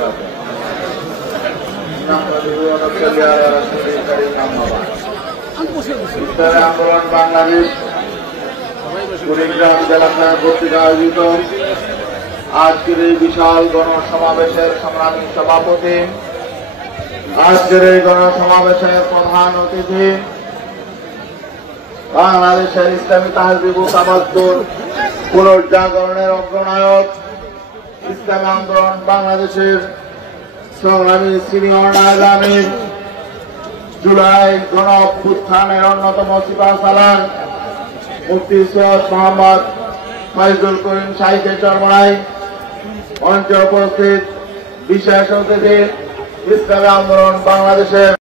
وبركاته. نحمده ونصلي على رسوله الكريم أما بعد. ইসলামী আন্দোলন বাংলাদেশ কুড়িগ্রাম জেলা কর্তৃক আয়োজিত আজকের এই বিশাল গণসমাবেশের সংগ্রামী সভাপতি, আজকের এই গণসমাবেশের প্রধান অতিথি, বাংলাদেশের ইসলামী তাহজিব ও তামাদ্দুন পুনর্জাগরণের অগ্রনায়ক, ইসলামী আন্দোলন বাংলাদেশের সংগ্রামী সিনিয়র নায়েবে আমির, জুলাই গণ অভ্যুত্থানের অন্যতম সিপাহ সালার মুফতি সৈয়দ মোহাম্মদ ফয়জুল করিম সাহিদের চরমনাই, মঞ্চে উপস্থিত বিশেষ অতিথি, ইসলামী আন্দোলন বাংলাদেশের